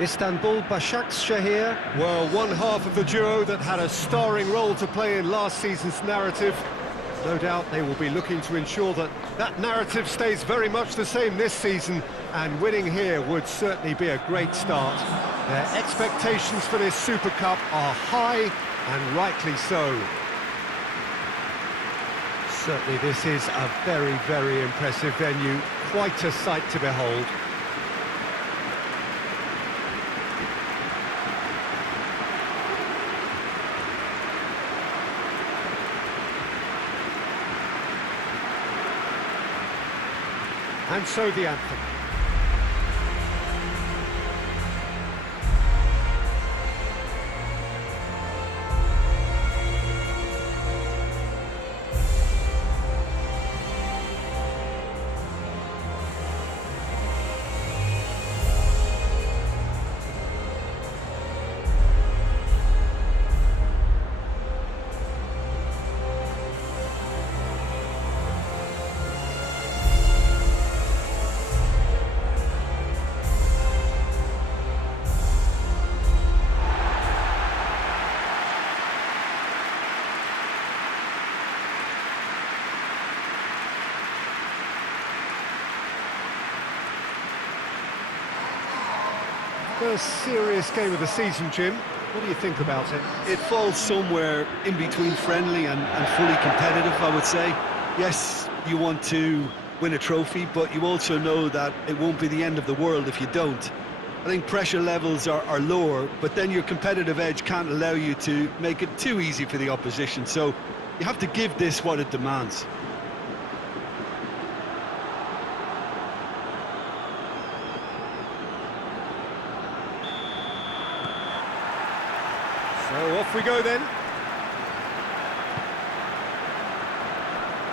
Istanbul Basaksehir. Well, one half of the duo that had a starring role to play in last season's narrative. No doubt they will be looking to ensure that that narrative stays very much the same this season, and winning here would certainly be a great start. Their expectations for this Super Cup are high, and rightly so. Certainly this is a very, very impressive venue, quite a sight to behold. And so the anthem. First serious game of the season, Jim. What do you think about it? It falls somewhere in between friendly and fully competitive, I would say. Yes, you want to win a trophy, but you also know that it won't be the end of the world if you don't. I think pressure levels are lower, but then your competitive edge can't allow you to make it too easy for the opposition, so you have to give this what it demands. So off we go then.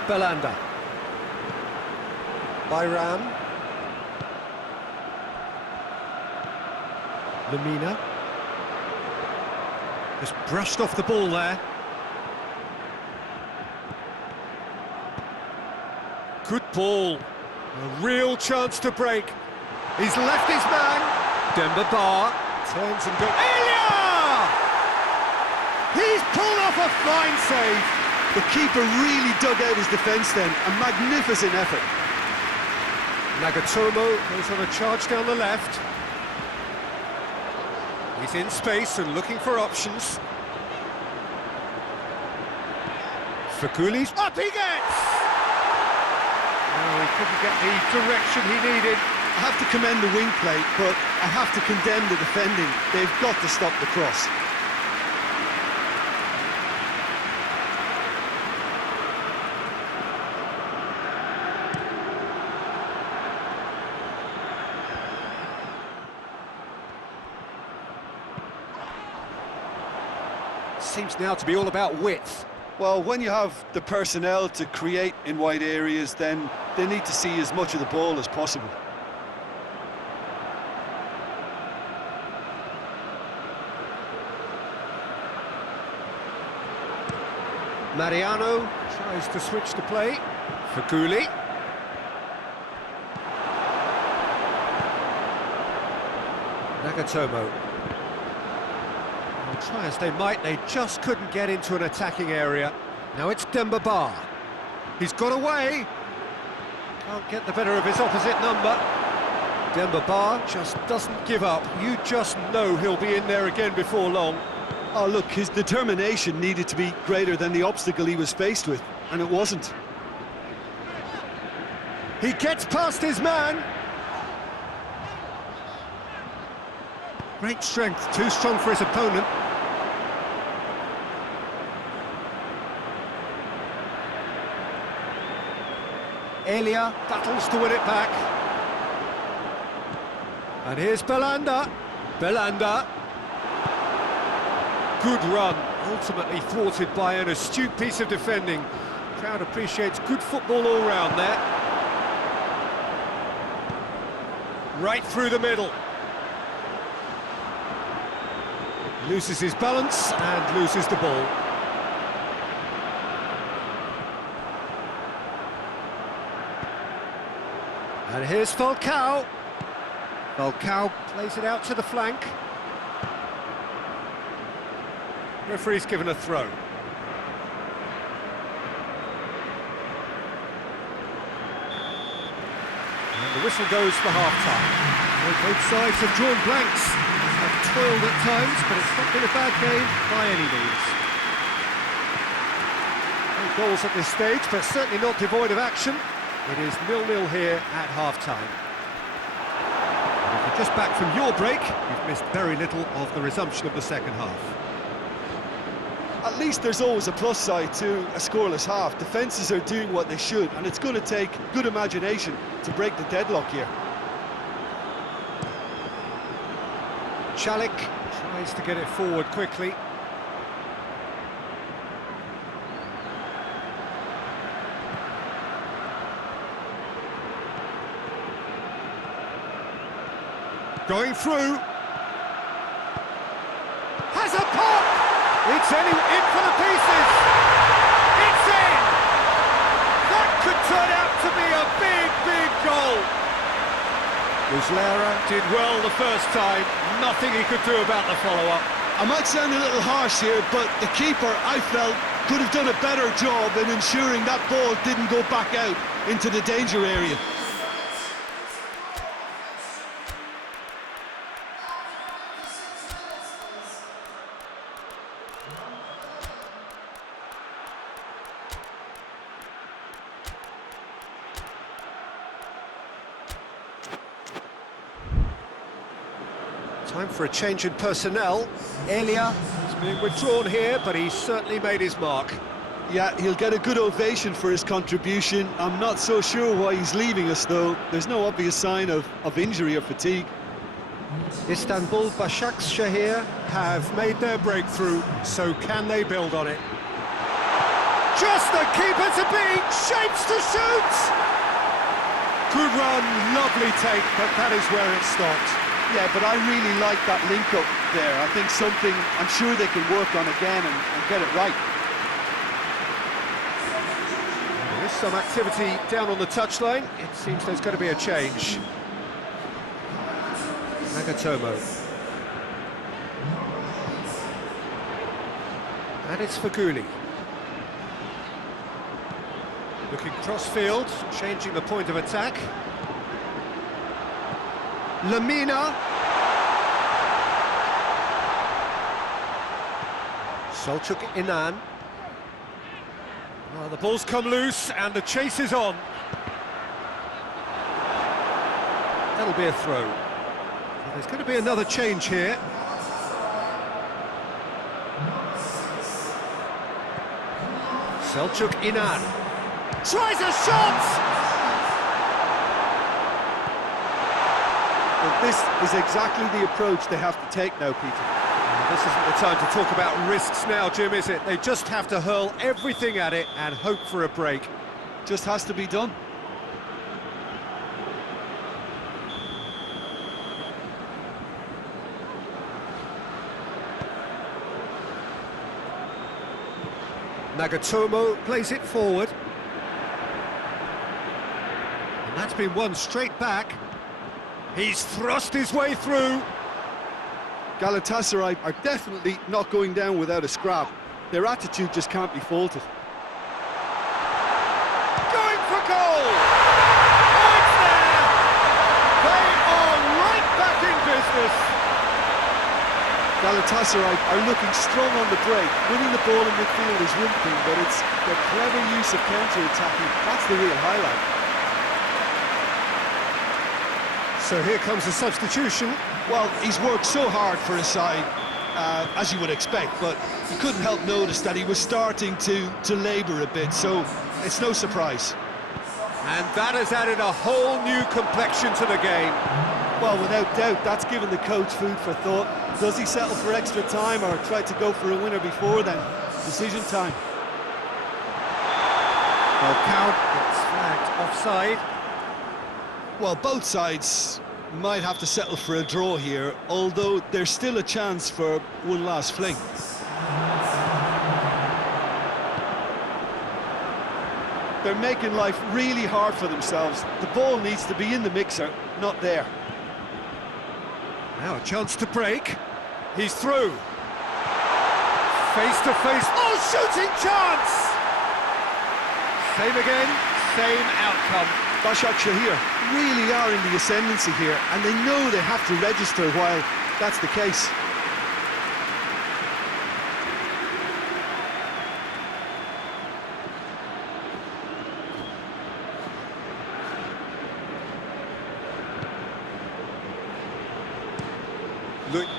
Belanda. Bayram. Lamina. Just brushed off the ball there. Good ball. A real chance to break. He's left his man. Demba Ba turns and goes. Elia! He's pulled off a fine save. The keeper really dug out his defence then. A magnificent effort. Nagatomo goes on a charge down the left. He's in space and looking for options. Fakuli's up he gets! Oh, he couldn't get the direction he needed. I have to commend the wing play, but I have to condemn the defending. They've got to stop the cross. Seems now to be all about width. Well, when you have the personnel to create in wide areas, then they need to see as much of the ball as possible. Mariano tries to switch the play. Faguli. Nagatomo. Well, try as they might, they just couldn't get into an attacking area. Now it's Demba Ba. He's got away. Can't get the better of his opposite number. Demba Ba just doesn't give up. You just know he'll be in there again before long. Oh, look, his determination needed to be greater than the obstacle he was faced with, and it wasn't. He gets past his man. Great strength, too strong for his opponent. Elia battles to win it back. And here's Belanda. Belanda. Good run, ultimately thwarted by an astute piece of defending. Crowd appreciates good football all round there. Right through the middle. Loses his balance and loses the ball. And here's Falcao. Falcao plays it out to the flank. Referee's given a throw. And the whistle goes for half-time. Well, both sides have drawn blanks, have toiled at times, but it's not been a bad game by any means. No goals at this stage, but certainly not devoid of action. It is 0-0 here at half-time. And if you're just back from your break, you've missed very little of the resumption of the second half. At least there's always a plus side to a scoreless half. Defences are doing what they should, and it's going to take good imagination to break the deadlock here. Chalik tries to get it forward quickly. Going through. Has a pop! It's in for the pieces! It's in! That could turn out to be a big, big goal! Muslera did well the first time, nothing he could do about the follow-up. I might sound a little harsh here, but the keeper, I felt, could have done a better job in ensuring that ball didn't go back out into the danger area. Time for a change in personnel. Elia is being withdrawn here, but he's certainly made his mark. Yeah, he'll get a good ovation for his contribution. I'm not so sure why he's leaving us, though. There's no obvious sign of injury or fatigue. Istanbul Basaksehir have made their breakthrough, so can they build on it? Just the keeper to beat, shapes to shoot! Good run, lovely take, but that is where it stopped. Yeah, but I really like that link-up there. I think something I'm sure they can work on again and get it right. There is some activity down on the touchline. It seems there's going to be a change. Nagatomo. And it's Faguli. Looking cross-field, changing the point of attack. Lamina. Selçuk Inan. Well, the ball's come loose and the chase is on. That'll be a throw. So there's going to be another change here. Selçuk Inan. Tries a shot! Well, this is exactly the approach they have to take now, Peter. This isn't the time to talk about risks now, Jim, is it? They just have to hurl everything at it and hope for a break. Just has to be done. Nagatomo plays it forward. And that's been won straight back. He's thrust his way through. Galatasaray are definitely not going down without a scrap. Their attitude just can't be faulted. Going for goal! Oh, it's there! They are right back in business. Galatasaray are looking strong on the break. Winning the ball in midfield is one thing, but it's the clever use of counter-attacking. That's the real highlight. So here comes a substitution. Well, he's worked so hard for his side, as you would expect, but you couldn't help notice that he was starting to labour a bit, so it's no surprise. And that has added a whole new complexion to the game. Well, without doubt, that's given the coach food for thought. Does he settle for extra time or try to go for a winner before then? Decision time. Falcao gets flagged offside. Well, both sides might have to settle for a draw here, although there's still a chance for one last fling. They're making life really hard for themselves. The ball needs to be in the mixer, not there. Now a chance to break. He's through. Face to face. Oh, shooting chance! Same again, same outcome. Basaksehir really are in the ascendancy here, and they know they have to register while that's the case. Look,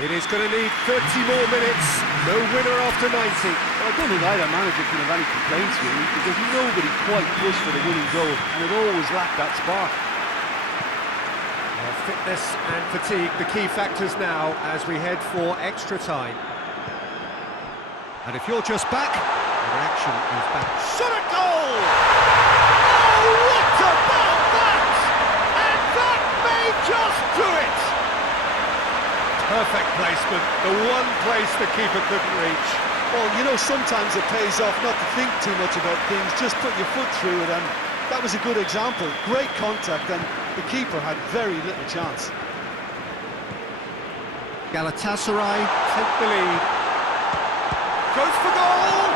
it is going to need 30 more minutes. No winner after 90. I don't think either manager can have any complaints really, because nobody quite pushed for the winning goal, and it always lacked that spark. Well, fitness and fatigue, the key factors now as we head for extra time. And if you're just back, the reaction is back. Shot a goal! Oh, what about that? And that may just do it! Perfect placement, the one place the keeper couldn't reach. Well, you know, sometimes it pays off not to think too much about things, just put your foot through it, and that was a good example. Great contact, and the keeper had very little chance. Galatasaray take the lead. Goes for goal!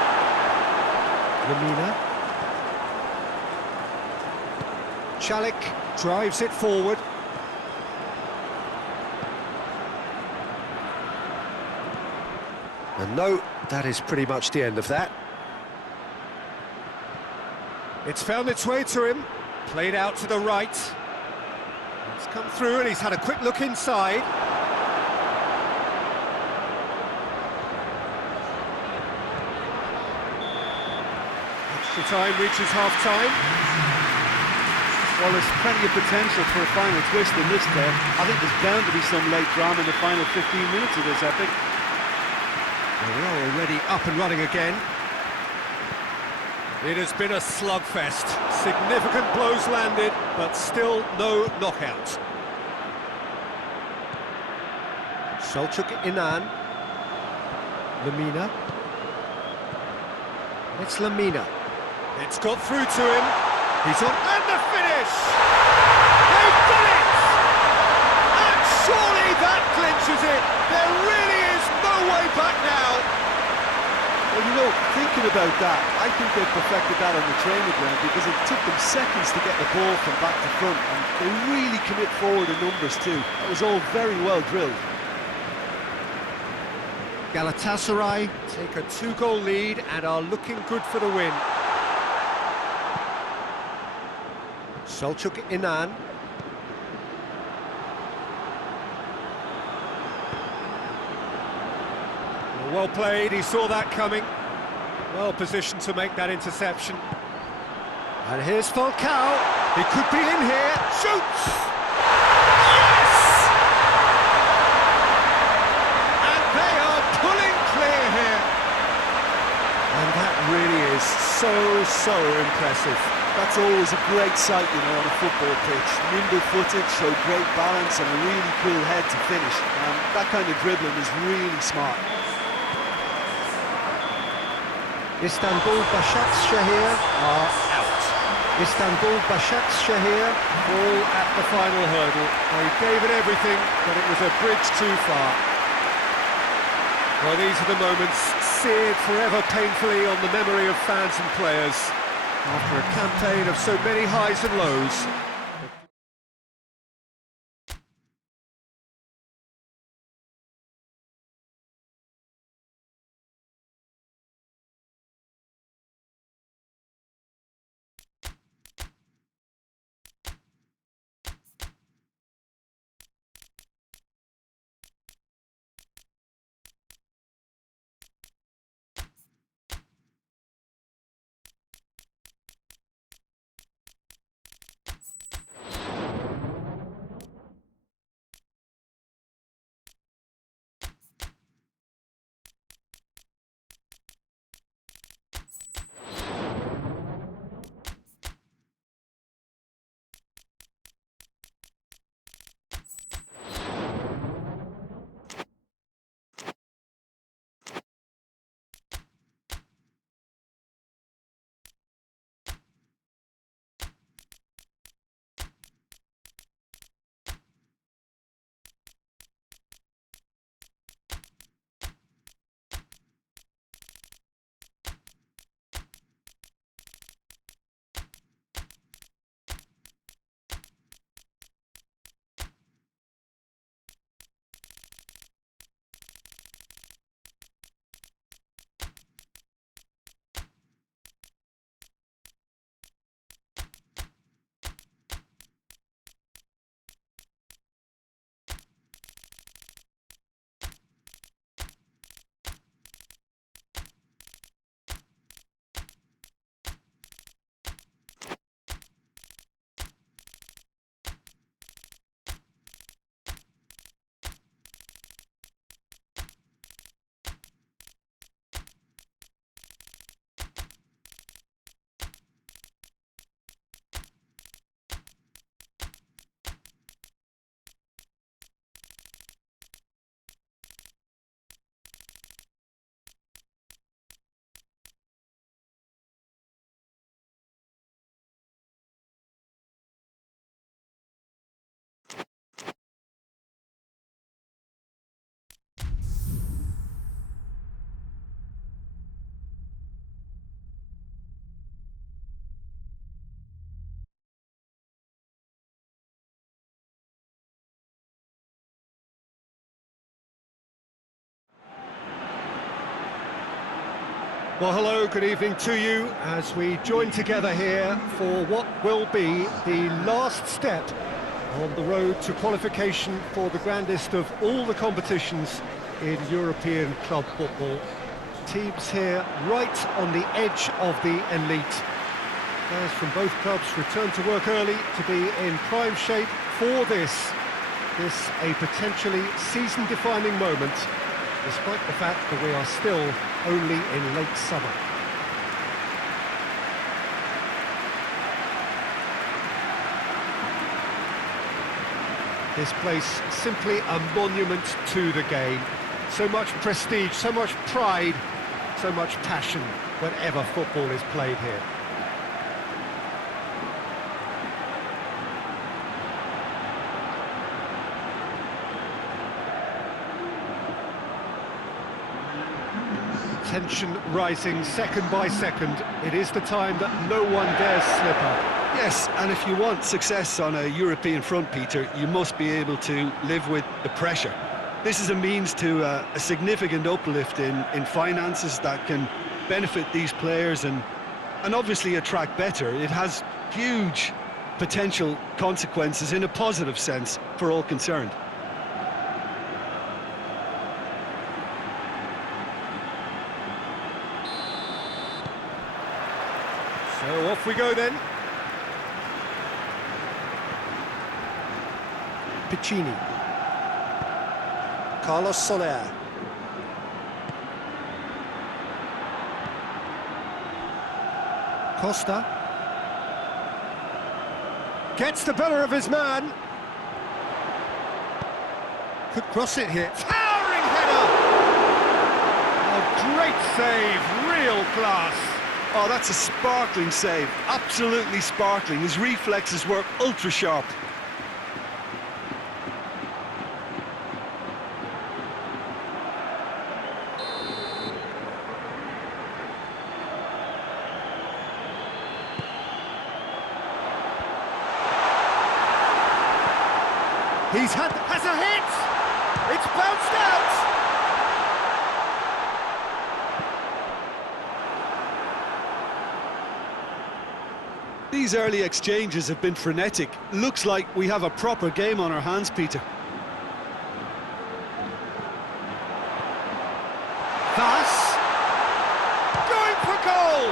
Lamina. Chalik drives it forward. And no, that is pretty much the end of that. It's found its way to him, played out to the right. It's come through and he's had a quick look inside. Extra time reaches half-time. Well, there's plenty of potential for a final twist in this there. I think there's bound to be some late drama in the final 15 minutes of this epic. Well, we are already up and running again. It has been a slugfest. Significant blows landed, but still no knockout. Selçuk Inan. Lamina. It's Lamina. It's got through to him. He's on, and the finish! They've done it! And surely that clinches it. There really is no way back now. Well, you know, thinking about that, I think they perfected that on the training ground, because it took them seconds to get the ball from back to front, and they really commit forward in numbers too. That was all very well drilled. Galatasaray take a 2-goal lead and are looking good for the win. Selçuk Inan. Well played, he saw that coming. Well positioned to make that interception. And here's Falcao. He could be in here. Shoots! Yes! And they are pulling clear here. And that really is so impressive. That's always a great sight, you know, on a football pitch. Nimble-footed, showed great balance and a really cool head to finish. That kind of dribbling is really smart. Istanbul Basaksehir Are out. Istanbul Basaksehir All at the final hurdle. They gave it everything, but it was a bridge too far. Well, these are the moments seared forever painfully on the memory of fans and players. After a campaign of so many highs and lows, Well, hello, good evening to you as we join together here for what will be the last step on the road to qualification for the grandest of all the competitions in European club football. Teams here right on the edge of the elite. Players from both clubs return to work early to be in prime shape for this a potentially season-defining moment, despite the fact that we are still only in late summer. This place simply a monument to the game. So much prestige, so much pride, so much passion whenever football is played here. Tension rising second by second. It is the time that no one dares slip up. Yes, and if you want success on a European front, Peter, you must be able to live with the pressure. This is a means to a significant uplift in finances that can benefit these players and obviously attract better. It has huge potential consequences in a positive sense for all concerned. So off we go then. Piccini. Carlos Soler. Costa. Gets the better of his man. Could cross it here. Towering header! A great save, real class. Oh, that's a sparkling save, absolutely sparkling. His reflexes were ultra-sharp. Has a hit! It's bounced out! These early exchanges have been frenetic. Looks like we have a proper game on our hands, Peter. Thus, going for goal!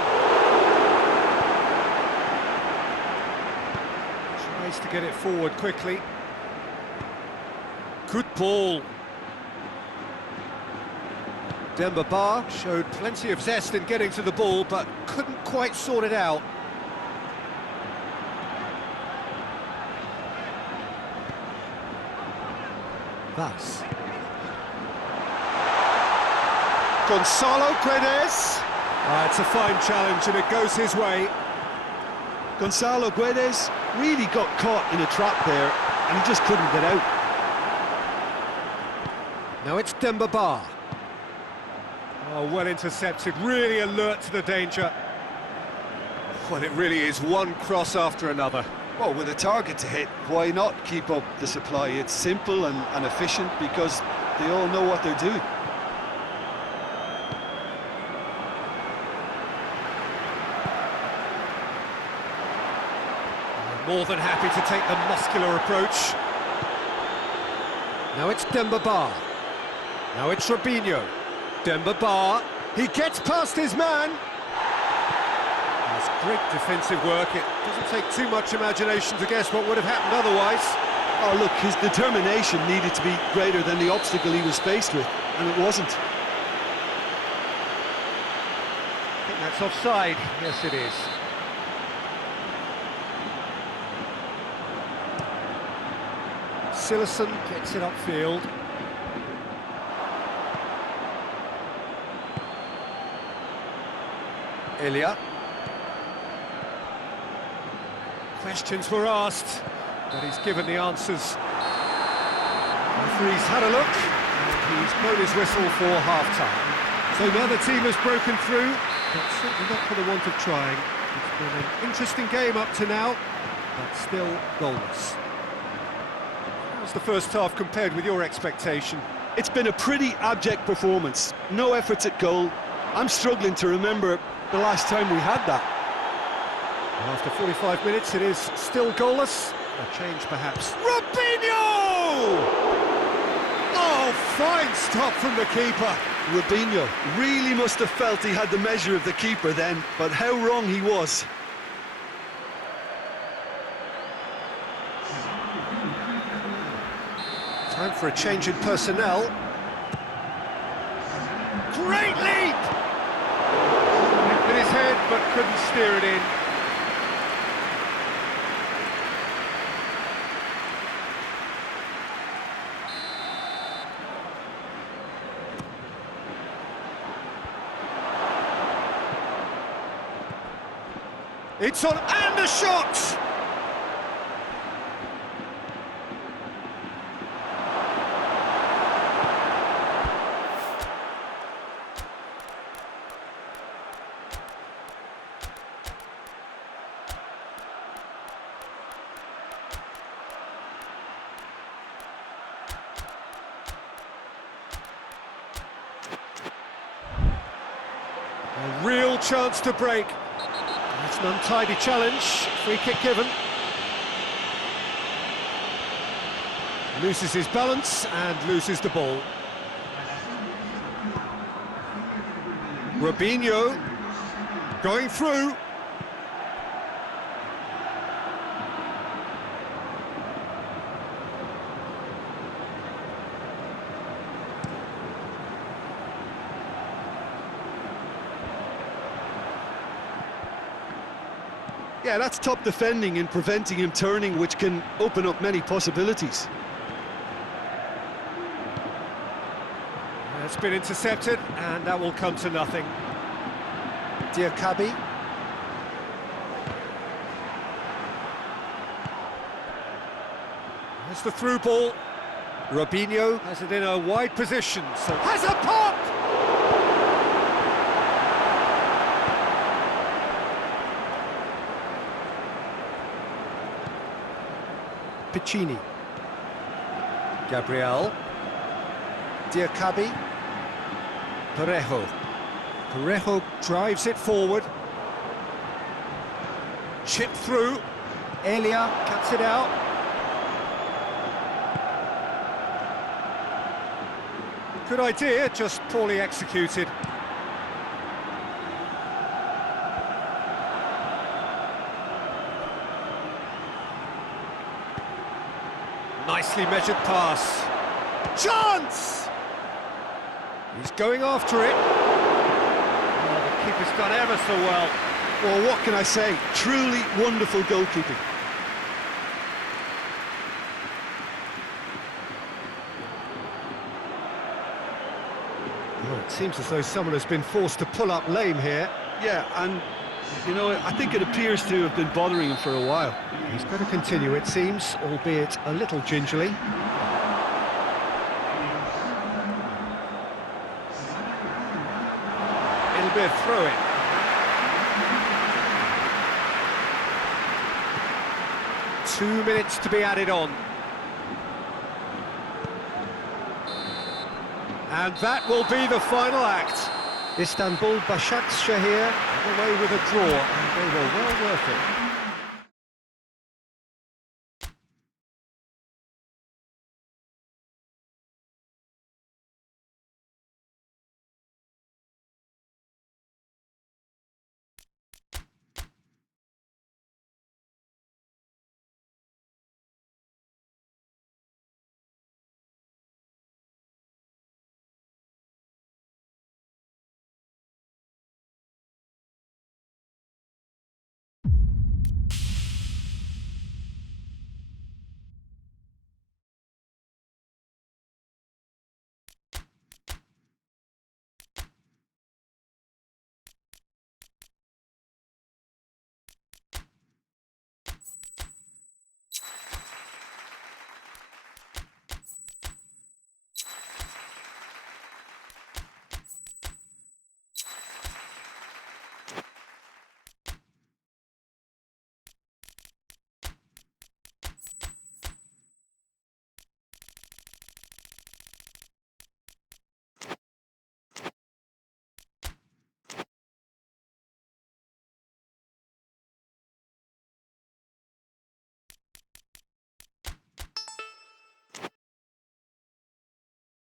Tries to get it forward quickly. Good ball. Demba Ba showed plenty of zest in getting to the ball, but couldn't quite sort it out. Thus. Gonzalo Guedes. It's a fine challenge and it goes his way. Gonzalo Guedes really got caught in a trap there and he just couldn't get out. Now it's Demba Ba. Oh, well intercepted, really alert to the danger. Well, it really is one cross after another. Well, with a target to hit, why not keep up the supply? It's simple and efficient because they all know what they're doing. More than happy to take the muscular approach. Now it's Demba Ba. Now it's Robinho. Demba Ba. He gets past his man. That's great defensive work. It doesn't take too much imagination to guess what would have happened otherwise. Oh, look, his determination needed to be greater than the obstacle he was faced with, and it wasn't. I think that's offside. Yes, it is. Silerson gets it upfield. Elia. Questions were asked, but he's given the answers. The referee's had a look, and he's blown his whistle for half-time. So now the team has broken through, but certainly not for the want of trying. It's been an interesting game up to now, but still goalless. How's the first half compared with your expectation? It's been a pretty abject performance. No efforts at goal. I'm struggling to remember the last time we had that. After 45 minutes, it is still goalless. A change, perhaps. Robinho! Oh, fine stop from the keeper. Robinho really must have felt he had the measure of the keeper then, but how wrong he was. Time for a change in personnel. Great leap! With his head, but couldn't steer it in. It's on, and the shot! A real chance to break. It's an untidy challenge, free kick given. Loses his balance and loses the ball. Robinho going through. Yeah, that's top defending and preventing him turning, which can open up many possibilities. It's been intercepted, and that will come to nothing. Diakabi. There's the through ball. Robinho has it in a wide position, so has a pop! Piccini. Gabriel. Diakabi. Parejo. Parejo drives it forward. Chip through. Elia cuts it out. Good idea, just poorly executed. Nicely measured pass. Chance! He's going after it. Oh, the keeper's done ever so well. Well, what can I say? Truly wonderful goalkeeping. Well, it seems as though someone has been forced to pull up lame here. Yeah, and, you know, I think it appears to have been bothering him for a while. He's going to continue, it seems, albeit a little gingerly. It'll be a throw-in. Two minutes to be added on. And that will be the final act. Istanbul basaksehir away with a draw, and they were well worth it.